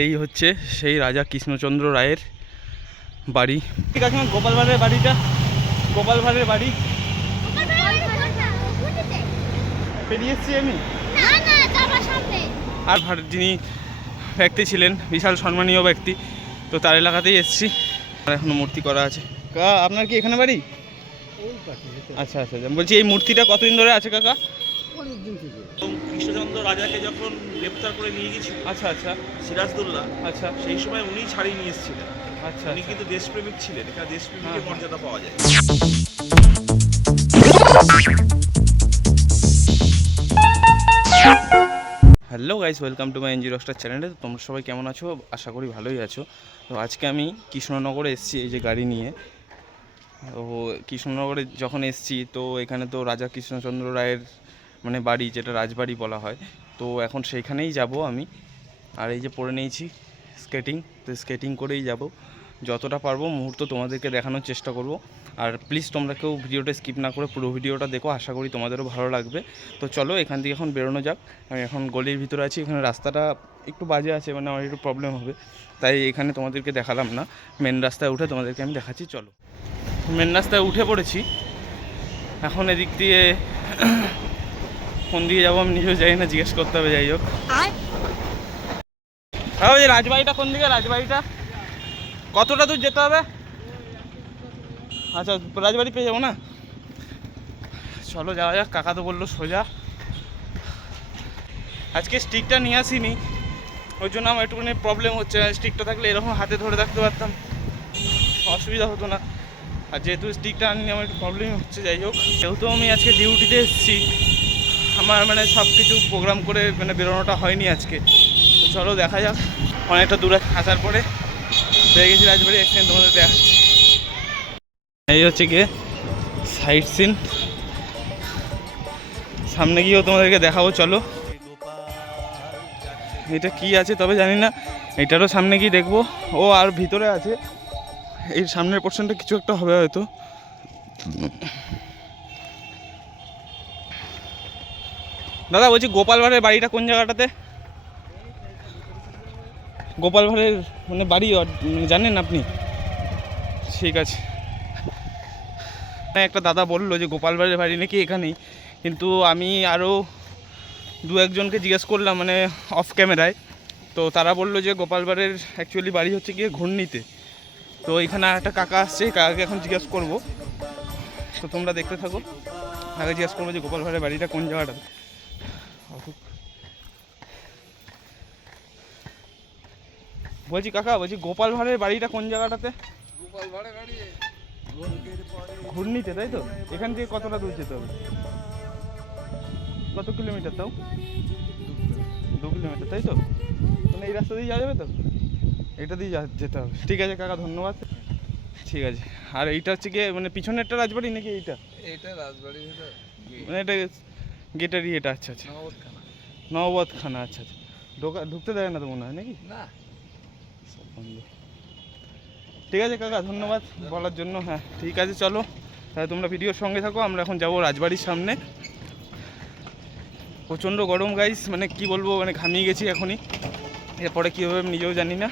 এই হচ্ছে সেই রাজা কৃষ্ণচন্দ্র রায়ের বাড়ি। ঠিক আছে গোপাল ভাঁড়ের বাড়িটা। গোপাল ভাঁড়ের বাড়ি। পেরিয়ে এসছি আমি। আর ভারত যিনি ব্যক্তি ছিলেন বিশাল সম্মানীয় ব্যক্তি তো তার এলাকাতেই এসছি। আর এখনও মূর্তি করা আছে। কা আপনার কি এখানে বাড়ি? আচ্ছা আচ্ছা আচ্ছা। বলছি এই মূর্তিটা কতদিন ধরে আছে কাকা? কৃষ্ণচন্দ্র রাজাকে যখন গ্রেপ্তার করে নিয়ে গেছিল আচ্ছা আচ্ছা। সিরাজদুল্লাহ আচ্ছা। সেই সময় উনি ছাড়িয়ে নিয়ে এসেছিলেন। আচ্ছা উনি কিন্তু দেশপ্রেমিক ছিলেন এখানে দেশপ্রেমিকের হ্যাঁ। মর্যাদা পাওয়া যায়। Hello guys welcome to my NG Roaster চ্যানেলে তোমরা সবাই কেমন আছো? আশা করি ভালোই আছো। তো আজকে আমি কৃষ্ণনগরে এসেছি এই যে গাড়ি নিয়ে। তো কৃষ্ণনগরে যখন এসেছি তো এখানে তো রাজা কৃষ্ণচন্দ্র রায়ের মানে বাড়ি, যেটা রাজবাড়ি বলা হয়। তো এখন সেইখানেই যাব আমি। আর এই যে পরে নিয়েছি স্কেটিং তো স্কেটিং করেই যাব। যতটা পারব মুহূর্ত তোমাদেরকে দেখানোর চেষ্টা করব। আর প্লিজ তোমরা কেউ ভিডিওটা স্কিপ না করে পুরো ভিডিওটা দেখো, আশা করি তোমাদেরও ভালো লাগবে। তো চলো এখান থেকে এখন বেরোনো যাক। আমি এখন গলির ভিতরে আছি, এখানে রাস্তাটা একটু বাজে আছে মানে আমার একটু প্রবলেম হবে। তাই এখানে তোমাদেরকে দেখালাম না। মেন রাস্তায় উঠে তোমাদেরকে আমি দেখাচ্ছি, চলো। মেন রাস্তায় উঠে পড়েছি। এখন এদিক দিয়ে কোন দিকে যাব, আমি নিজেও জানি না, জিজ্ঞেস করতে হবে, যাই হোক। হ্যাঁ ওই রাজবাড়িটা কোন দিকে? রাজবাড়িটা? কতটা দূর যেতে হবে? আচ্ছা রাজবাড়ি পেয়ে যাব না? চলো, যাওয়া যাক, কাকা তো বলল সোজা। আজকে স্টিকটা নিয়ে আসিনি। ওই জন্য আমার একটুখানি প্রবলেম হচ্ছে। স্টিকটা থাকলে এরকম হাতে ধরে থাকতে পারতাম। অসুবিধা হতো না। আর যেহেতু স্টিকটা আনিনি আমার একটু প্রবলেম হচ্ছে, যাই হোক। যেহেতু আমি আজকে ডিউটিতে এসেছি আমার মানে সব কিছু প্রোগ্রাম করে মানে বেরোনোটা হয়নি আজকে। চলো দেখা যাক। অনেকটা দূরে আসার পরে পেয়ে গেছি রাজবাড়ি এখানে তোমাদের দেখাচ্ছি। এই হচ্ছে গিয়ে সাইট সিন সামনে গিয়েও তোমাদেরকে দেখাবো, চলো। এটা কি আছে তবে জানি না। এটারও সামনে গিয়ে দেখব। ও আর ভিতরে আছে। এই সামনের পোর্শনটা কিছু একটা হবে হয়তো। দাদা, বলছি গোপাল ভাঁড়ের বাড়িটা কোন জায়গাটাতে? গোপাল ভাঁড়ের মানে বাড়ি মানে জানেন আপনি? ঠিক আছে। একটা দাদা বলল যে গোপাল ভাঁড়ের বাড়ি নাকি এখানেই। কিন্তু আমি আরও দু একজনকে জিজ্ঞেস করলাম মানে অফ ক্যামেরায় তো তারা বলল যে গোপাল ভাঁড়ের অ্যাকচুয়ালি বাড়ি হচ্ছে গিয়ে ঘূর্ণিতে। তো এখানে একটা কাকা আসছে কাকাকে এখন জিজ্ঞেস করব। তো তোমরা দেখতে থাকো। আগে জিজ্ঞেস করব যে গোপাল ভাঁড়ের বাড়িটা কোন জায়গাটা বলছি কাকা বলছি গোপাল ভাঁড়ের বাড়িটা কোন জায়গাটাতে? ঘূর্ণিতে তাই তো? এখান থেকে কতটা দূর যেতে হবে? কত কিলোমিটার তাও? দু কিলোমিটার তাই তো? মানে এই রাস্তা দিয়ে যাওয়া যাবে তো? এটা দিয়ে যা- যেতে হবে। ঠিক আছে কাকা ধন্যবাদ। ঠিক আছে। আর এইটা হচ্ছে গিয়ে মানে পিছনেরটা রাজবাড়ি নাকি এইটা? এটা রাজবাড়ি মানে এটা গেটারি এটা আচ্ছা আচ্ছা। নবদখানা আচ্ছা আচ্ছা। ঢোকা ঢুকতে দেয় না তো মনে হয় নাকি? না। ঠিক আছে কাকা, ধন্যবাদ বলার জন্য। হ্যাঁ ঠিক আছে, চলো। তাহলে তোমরা ভিডিওর সঙ্গে থাকো, আমরা এখন যাব রাজবাড়ির সামনে। প্রচণ্ড গরম গাইস মানে কি বলব মানে ঘামিয়ে গেছি এখনই। এরপরে কী হবে আমি নিজেও জানি না।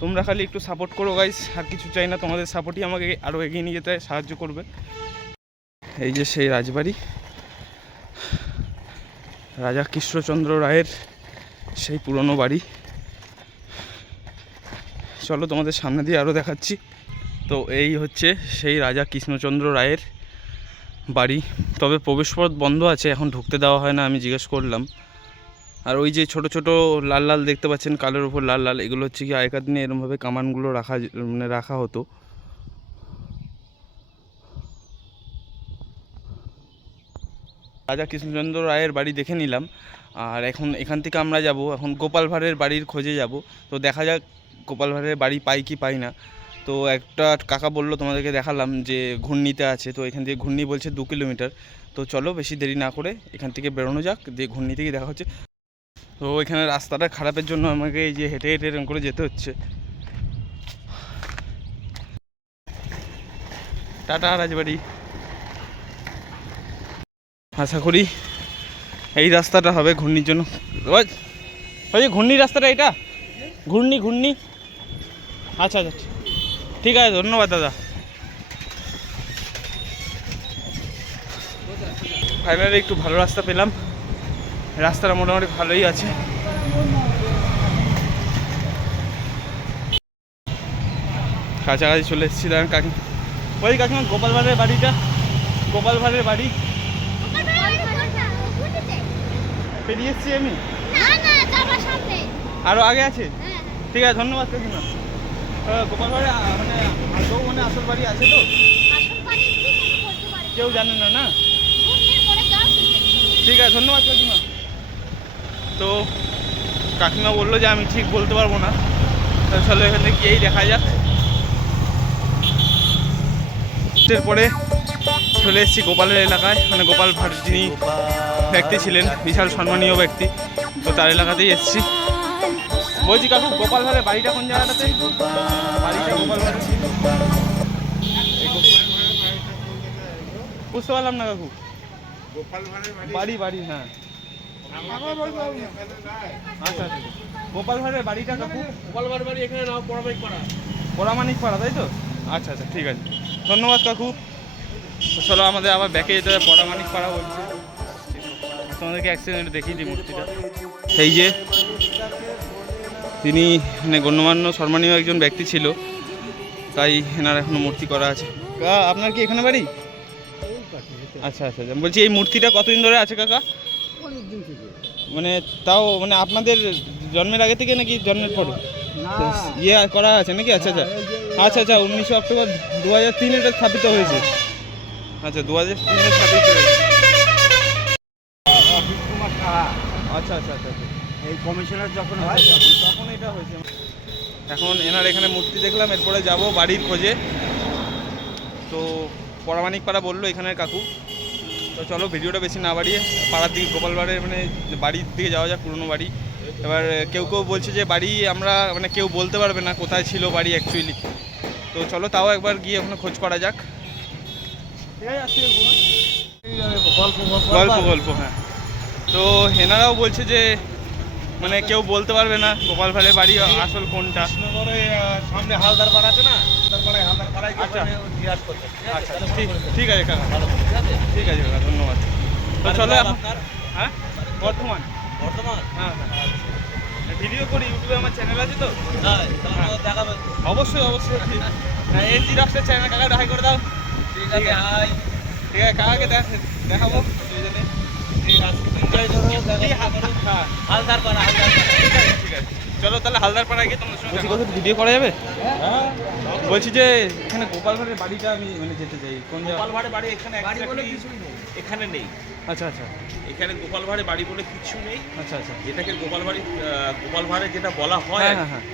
তোমরা খালি একটু সাপোর্ট করো গাইস আর কিছু চাই না, তোমাদের সাপোর্টই আমাকে আরও এগিয়ে নিয়ে যেতে সাহায্য করবে। এই যে সেই রাজবাড়ি। রাজা কৃষ্ণচন্দ্র রায়ের সেই পুরনো বাড়ি। চলো তোমাদের সামনে দিয়ে আরও দেখাচ্ছি। তো এই হচ্ছে সেই রাজা কৃষ্ণচন্দ্র রায়ের বাড়ি। তবে প্রবেশপথ বন্ধ আছে, এখন ঢুকতে দেওয়া হয় না, আমি জিজ্ঞেস করলাম। আর ওই যে ছোট ছোট লাল লাল দেখতে পাচ্ছেন, কালোর উপর লাল লাল, এগুলো হচ্ছে কি আগেকার দিনে এরমভাবে কামানগুলো রাখা মানে রাখা হতো। রাজা কৃষ্ণচন্দ্র রায়ের বাড়ি দেখে নিলাম। আর এখন এখান থেকে আমরা যাব, এখন গোপাল ভাঁড়ের বাড়ির খোঁজে যাব। তো দেখা যাক গোপাল ভাঁড়ের বাড়ি পাই কি পাই না, তো একটা কাকা বলল তোমাদেরকে দেখালাম যে ঘূর্ণিতে আছে, তো এখান থেকে ঘূর্ণি বলছে দু কিলোমিটার, তো চলো বেশি দেরি না করে এখান থেকে বেরোনো যাক, দিয়ে ঘূর্ণি থেকে দেখা হচ্ছে। তো এখানে রাস্তাটা খারাপের জন্য আমাকে এই যে হেঁটে হেঁটে এরকম করে যেতে হচ্ছে। টাটা রাজবাড়ি। আশা করি এই রাস্তাটা হবে ঘূর্ণির জন্য। ওই ঘূর্ণির রাস্তাটা এটা? ঘূর্ণি ঘূর্ণি। আচ্ছা আচ্ছা। ঠিক আছে ধন্যবাদ দাদা। ফাইনালি একটু ভালো রাস্তা পেলাম। রাস্তাটা মোটামুটি ভালোই আছে। কাছাকাছি চলে এসেছি দাঁড়ান কাকি ওই কাকিমা গোপাল ভাড়ের বাড়িটা। গোপাল ভাড়ের বাড়ি। পেরিয়ে এসেছি আমি? আরও আগে আছে? হ্যাঁ ঠিক আছে ধন্যবাদ কাকিমা গোপাল আহ, মানে আদৌ মানে আসল বাড়ি আছে তো? কেউ জানে না না? ঠিক আছে ধন্যবাদ কাকিমা। তো কাকিমা বলল যে আমি ঠিক বলতে পারব না। চলো এখানে গিয়েই দেখা যাক। এরপরে চলে এসেছি গোপালের এলাকায়। মানে গোপাল ভাট যিনি ব্যক্তি ছিলেন বিশাল সম্মানীয় ব্যক্তি। তো তার এলাকাতেই এসেছি। বলছি কাকু গোপাল ভাড়ের বাড়িটা কোন জায়গাটাতে? বাড়িটা গোপাল ভাড় বুঝতে পারলাম না কাকু। বাড়ি? বাড়ি হ্যাঁ। আচ্ছা আচ্ছা। গোপাল ভাড়ের বাড়িটা কাকু? গোপালবার বাড়ি এখানে নাও পাড়া। পরামানিক পাড়া তাই তো? আচ্ছা আচ্ছা ঠিক আছে। ধন্যবাদ কাকু। চলো আমাদের আবার ব্যাকে যেতে হবে পরামানিক পাড়া বলছে। তোমাদেরকে অ্যাক্সিডেন্ট দেখিয়ে দিই মূর্তিটা। এই যে তিনি মানে গণ্যমান্য সম্মানীয় একজন ব্যক্তি ছিল তাই এনার এখনও মূর্তি করা আছে। আপনার কি এখানে বাড়ি? আচ্ছা আচ্ছা আচ্ছা। বলছি এই মূর্তিটা কতদিন ধরে আছে কাকা? মানে তাও মানে আপনাদের জন্মের আগে থেকে নাকি জন্মের পরে? ইয়ে করা আছে নাকি? আচ্ছা আচ্ছা। আচ্ছা আচ্ছা উনিশশো অক্টোবর দু হাজার তিন এটা স্থাপিত হয়েছে। আচ্ছা দু হাজার তিনে স্থাপিত হয়েছে। আচ্ছা আচ্ছা আচ্ছা আচ্ছা। এই কমিশনার যখন আচ্ছা, তখন এটা হয়েছে। এখন এনার এখানে মূর্তি দেখলাম এরপরে যাব বাড়ির খোঁজে। তো পরামানিক পাড়া বলল এখানের কাকু। তো চলো ভিডিওটা বেশি না বাড়িয়ে পাড়ার দিকে গোপালবাড়ের মানে বাড়ির দিকে যাওয়া যাক পুরনো বাড়ি। এবার কেউ কেউ বলছে যে বাড়ি আমরা মানে কেউ বলতে পারবে না কোথায় ছিল বাড়ি অ্যাকচুয়ালি তো চলো তাও একবার গিয়ে ওখানে খোঁজ করা যাক। হ্যাঁ? গল্প গল্প হ্যাঁ। তো হেনারাও বলছে যে মানে কেউ বলতে পারবে না গোপাল ভাড়ের বাড়ি আসল কোনটা। সামনে হালদার পাড়া আছে না? আচ্ছা। আচ্ছা ঠিক আছে কাকা। ঠিক আছে? কাকা ধন্যবাদ। তো চলো হ্যাঁ? বর্ধমান। বর্তমান হ্যাঁ হ্যাঁ। ভিডিও করি ইউটিউবে আমার চ্যানেল আছে তো? হ্যাঁ তাহলে অবশ্যই অবশ্যই। হ্যাঁ এন জি রক্সের চ্যানেল কাকা হাই করে দাও। ঠিক আছে হাই ঠিক আছে কাকাকে দেখ- দেখাবো। আছে চলো তাহলে হালদার পাড়া গিয়ে তোমার সঙ্গে ভিডিও করা যাবে বলছি যে এখানে গোপাল ভাড়ের বাড়িটা আমি মানে যেতে চাই কোন জায়গা গোপালভাড়ে বাড়ি এখানে বাড়ি এখানে নেই আচ্ছা আচ্ছা এখানে গোপালভাড়ে বাড়ি বলে কিছু নেই আচ্ছা আচ্ছা যেটাকে গোপালবাড়ি আহ, গোপালভাড়ে যেটা বলা হয় হ্যাঁ হ্যাঁ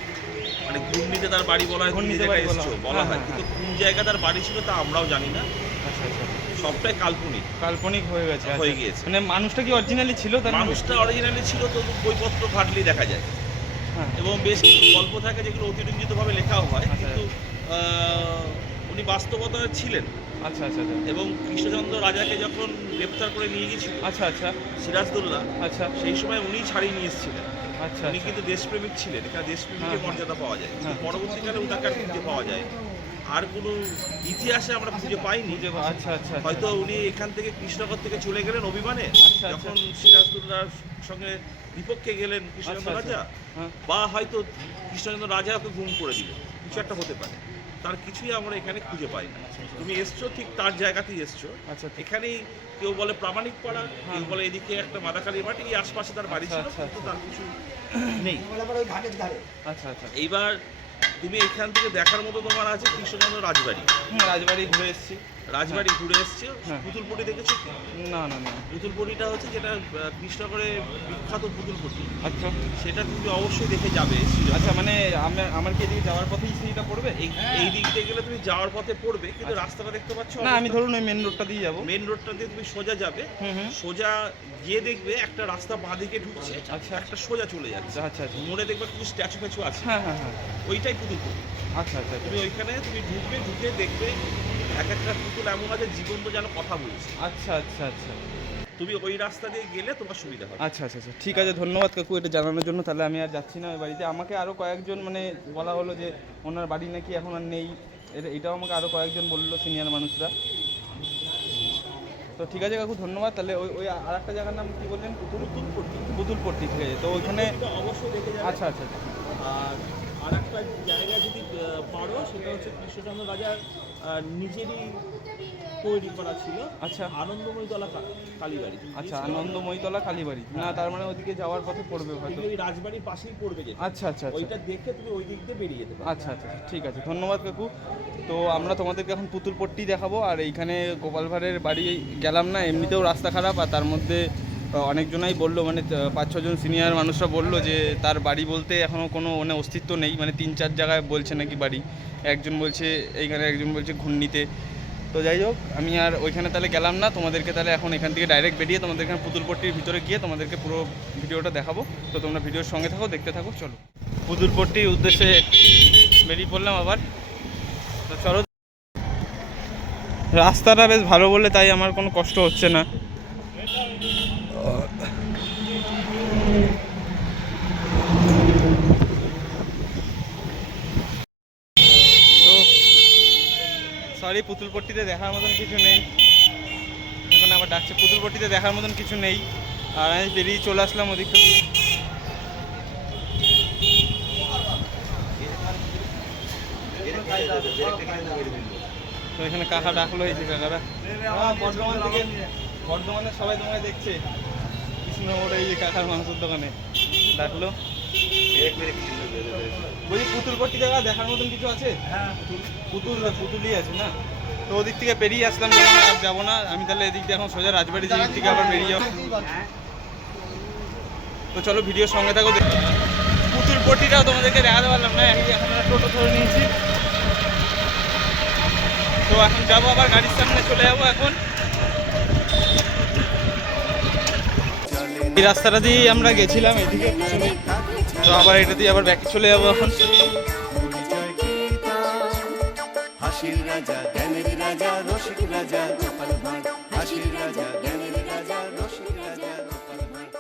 মানে ঘূর্ণিতে তার বাড়ি বলা হয় ঘূর্ণিতে ঘূর্ণি বলা হ্যাঁ, কিন্তু কোন জায়গা তার বাড়ি ছিল তা আমরাও জানি না আচ্ছা আচ্ছা। সবটাই কাল্পনিক কাল্পনিক হয়ে গেছে আচ্ছা। হয়ে গিয়েছে। মানে মানুষটা কি অরিজিনালি ছিল তার মানে? মানুষটা অরিজিনালি ছিল তো বইপত্র ঘাটলেই দেখা যায় হ্যাঁ এবং বেশ কিছু গল্প থাকে যেগুলো অতিরঞ্জিতভাবে লেখাও হয় আচ্ছা। কিন্তু উনি বাস্তবতায় ছিলেন আচ্ছা আচ্ছা আচ্ছা এবং কৃষ্ণচন্দ্র রাজাকে যখন গ্রেপ্তার করে নিয়ে গেছিল আচ্ছা আচ্ছা সিরাজদুল্লাহ আচ্ছা সেই সময় উনি ছাড়িয়ে নিয়ে এসেছিলেন আচ্ছা উনি। কিন্তু দেশপ্রেমিক ছিলেন এখানে হ্যাঁ, দেশপ্রেমিকের হ্যাঁ। মর্যাদা পাওয়া যায় হ্যাঁ। পরবর্তীকালে ওনাকে আর খুঁজে পাওয়া যায় আর কোনো ইতিহাসে আমরা খুঁজে পাইনি। পা- আচ্ছা আচ্ছা আচ্ছা। হয়তো উনি এখান থেকে কৃষ্ণনগর থেকে চলে গেলেন অভিমানে আচ্ছা। যখন সিরাজদৌল্লার সঙ্গে বিপক্ষে গেলেন কৃষ্ণচন্দ্র আচ্ছা, আচ্ছা। রাজা হ্যাঁ। বা হয়তো কৃষ্ণচন্দ্র রাজা ওকে গুম করে দিল। কিছু একটা হতে পারে। তার কিছুই আমরা এখানে খুঁজে পাই না তুমি এসছো ঠিক তার জায়গাতেই এসছো। আচ্ছা এখানেই কেউ বলে প্রামাণিক পাড়া কেউ বলে এদিকে একটা মাদাকালী মাটি এই আশপাশে তার বাড়ি ছিল আচ্ছা, আচ্ছা, কিন্তু তার কিছু নেই। আচ্ছা আচ্ছা। এইবার তুমি এখান থেকে দেখার মতো তোমার আছে কৃষ্ণচন্দ্র রাজবাড়ি। রাজবাড়ি ঘুরে এসেছি। রাজবাড়ি ঘুরে এসছে। হ্যাঁ। পুতুলপটি দেখেছ না না না। পুতুলপটিটা হচ্ছে যেটা আহ, কৃষ্ণনগরে বিখ্যাত পুতুলপটি। আচ্ছা। সেটা তুমি অবশ্যই দেখে যাবে আচ্ছা মানে আমার আমার কি এদিকে যাওয়ার পথেই সেইটা পড়বে? এই দিক দিয়ে গেলে তুমি যাওয়ার পথে পড়বে কিন্তু রাস্তাটা দেখতে পাচ্ছ আচ্ছা। না আমি ধরুন ওই মেন রোডটা দিয়ে যাব। মেন রোডটা দিয়ে তুমি সোজা যাবে। হুম হুম। সোজা গিয়ে দেখবে একটা রাস্তা বাঁ দিকে ঢুকছে আচ্ছা। একটা সোজা চলে যাচ্ছে। আচ্ছা আচ্ছা। মোড়ে দেখবে কিছু স্ট্যাচু ফ্যাচু আছে। হ্যাঁ হ্যাঁ হ্যাঁ। ওইটাই পুতুলপটি। আচ্ছা আচ্ছা আচ্ছা। তুমি ওইখানে তুমি ঢুকবে ঢুকে দেখবে এক একটা পুতুল এমন আছে জীবন্ত যেন কথা বলছে। আচ্ছা আচ্ছা আচ্ছা। তুমি ওই রাস্তা দিয়ে গেলে তোমার সুবিধা হবে। আচ্ছা আচ্ছা আচ্ছা। ঠিক আছে ধন্যবাদ কাকু এটা জানানোর জন্য। তাহলে আমি আর যাচ্ছি না ওই বাড়িতে। আমাকে আরও কয়েকজন মানে বলা হলো যে ওনার বাড়ি নাকি এখন আর নেই। এটা এটাও আমাকে আরও কয়েকজন বলল সিনিয়র মানুষরা। তো ঠিক আছে কাকু ধন্যবাদ। তাহলে ওই ওই আর একটা জায়গার নাম কি বললেন? পুতুলপট্টি পুতুলপট্টি ঠিক আছে। তো ওইখানে অবশ্যই দেখে যাবে। আচ্ছা আচ্ছা আচ্ছা। আর আর একটা জায়গা যদি পারো সেটা হচ্ছে কৃষ্ণচন্দ্র রাজার নিজেরই তৈরি করা ছিল। আচ্ছা। আনন্দময়ীতলা কালীবাড়ি। আচ্ছা? আনন্দময়ীতলা কালীবাড়ি। না তার মানে ওদিকে যাওয়ার পথে পড়বে হয়তো। ওই রাজবাড়ির পাশেই পড়বে যেটা। আচ্ছা আচ্ছা আচ্ছা। ওইটা দেখে তুমি ওই দিক দিয়ে বেরিয়ে যেতে পারো আচ্ছা আচ্ছা ঠিক আছে ধন্যবাদ কাকু। তো আমরা তোমাদেরকে এখন পুতুলপট্টি দেখাবো। আর এইখানে গোপাল ভাঁড়ের বাড়ি গেলাম না এমনিতেও রাস্তা খারাপ আর তার মধ্যে অনেকজনাই বলল মানে পাঁচ, ছজন সিনিয়র মানুষরা বলল যে, তার বাড়ি বলতে এখনও কোনো মানে অস্তিত্ব নেই মানে তিন, চার জায়গায় বলছে নাকি বাড়ি। একজন বলছে, এইখানে একজন বলছে ঘূর্ণিতে। তো যাই হোক, আমি আর ওইখানে তাহলে গেলাম না, তোমাদেরকে তাহলে এখন এখান থেকে ডাইরেক্ট বেরিয়ে তোমাদের এখানে পুতুলপট্টির ভিতরে গিয়ে তোমাদেরকে পুরো ভিডিওটা দেখাবো। তো তোমরা ভিডিওর সঙ্গে থাকো, দেখতে থাকো, চলো। পুতুলপট্টির উদ্দেশ্যে বেরিয়ে পড়লাম আবার। তো চলো। রাস্তাটা বেশ ভালো বলে তাই আমার কোনো কষ্ট হচ্ছে না। সরি পুতুলপট্টিতে দেখার মতন কিছু নেই। এখন আবার ডাকছে, পুতুলপট্টিতে দেখার মতন কিছু নেই। আর আমি বেরিয়ে চলে আসলাম ওদিক থেকে তো এখানে কাকা ডাকলো, এই যে কাকারা বর্ধমান থেকে বর্ধমানে সবাই তোমায় দেখছে। কৃষ্ণনগরে এই যে কাকার মাংসের দোকানে ডাকলো। বলছি পুতুলপট্টি জায়গা দেখার মতন কিছু আছে? হ্যাঁ। পুতুল পুতুলই আছে না? তো ওদিক থেকে পেরিয়ে আসলাম যখন আর যাব না। আমি তাহলে এদিক দিয়ে এখন সোজা রাজবাড়ি দিক থেকে আবার বেরিয়ে যাব। তো চলো ভিডিওর সঙ্গে থাকো পুতুল পট্টিটাও তোমাদেরকে দেখাতে পারলাম না এই এখন টোটো ধরে নিয়েছি। তো এখন যাব আবার গাড়ির সামনে চলে যাব এখন। এই রাস্তাটা দিয়েই আমরা গেছিলাম এদিকে তো আবার এটা দিয়ে আবার ব্যাকে চলে যাব এখন। পরিচয় কি তার? হাসির রাজা জ্ঞানের রাজা রসিক রাজা গোপাল ভাঁড়। হাসির রাজা জ্ঞানের রাজা রসিক রাজা গোপাল ভাঁড়।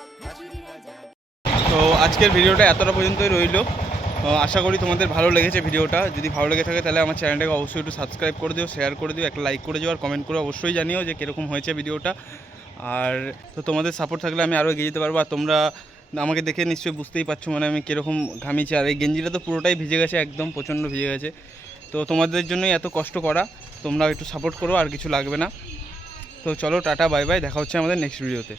তো আজকের ভিডিওটা এতটা পর্যন্তই রইল। আশা করি তোমাদের ভালো লেগেছে ভিডিওটা। যদি ভালো লেগে থাকে তাহলে আমার চ্যানেলটাকে অবশ্যই একটু সাবস্ক্রাইব করে দিও শেয়ার করে দিও একটা লাইক করে দিও আর কমেন্ট করে অবশ্যই জানিও যে কীরকম হয়েছে ভিডিওটা। আর তো তোমাদের সাপোর্ট থাকলে আমি আরও এগিয়ে যেতে পারব, আর তোমরা আমাকে দেখে নিশ্চয়ই বুঝতেই পারছ মানে আমি কীরকম ঘামিয়েছি। আর এই গেঞ্জিটা তো পুরোটাই ভিজে গেছে, একদম প্রচণ্ড ভিজে গেছে। তো তোমাদের জন্যই এত কষ্ট করা তোমরা একটু সাপোর্ট করো, আর কিছু লাগবে না। তো চলো, টাটা বাই বাই দেখা হচ্ছে আমাদের নেক্সট ভিডিওতে